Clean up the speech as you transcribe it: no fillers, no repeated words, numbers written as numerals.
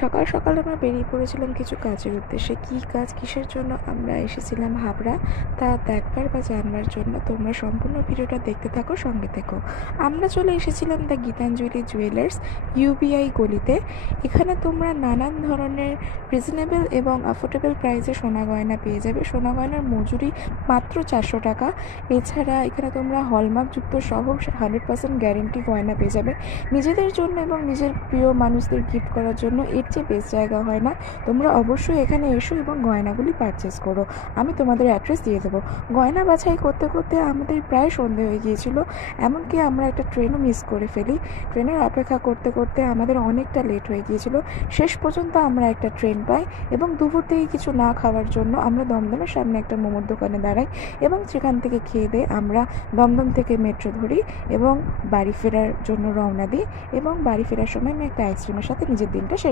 সকাল সকাল আমরা বেরিয়ে পড়েছিলাম কিছু কাজের উদ্দেশ্যে। কী কাজ, কিসের জন্য আমরা এসেছিলাম হাবড়া, তা দেখবার বা জানবার জন্য তোমরা সম্পূর্ণ ভিডিওটা দেখতে থাকো, সঙ্গে থেকো। আমরা চলে এসেছিলাম দ্য গীতাঞ্জলি জুয়েলার্স, ইউবিআই গলিতে। এখানে তোমরা নানান ধরনের রিজনেবল এবং অ্যাফোর্ডেবল প্রাইসে সোনা গয়না পেয়ে যাবে। সোনা গয়নার মজুরি মাত্র 400 টাকা। এছাড়া এখানে তোমরা হলমার্কযুক্ত সহ 100% গ্যারেন্টি গয়না পেয়ে যাবে। নিজেদের জন্য এবং নিজের প্রিয় মানুষদের গিফট করার জন্য এর চেয়ে বেস্ট জায়গা হয় না। তোমরা অবশ্যই এখানে এসো এবং গয়নাগুলি পারচেস করো। আমি তোমাদের অ্যাড্রেস দিয়ে দেবো। গয়না বাছাই করতে করতে আমাদের প্রায় সন্ধে হয়ে গিয়েছিল, এমনকি আমরা একটা ট্রেনও মিস করে ফেলি। ট্রেনের অপেক্ষা করতে করতে আমাদের অনেকটা লেট হয়ে গিয়েছিল। শেষ পর্যন্ত আমরা একটা ট্রেন পাই এবং দুপুর থেকে কিছু না খাওয়ার জন্য আমরা দমদমের সামনে একটা মোমোর দোকানে দাঁড়াই এবং সেখান থেকে খেয়ে দিয়ে আমরা দমদম থেকে মেট্রো ধরি এবং বাড়ি ফেরার জন্য রওনা দিই। এবং বাড়ি ফেরার সময় আমি একটা আইসক্রিমের সাথে নিজের দিনটা শেষ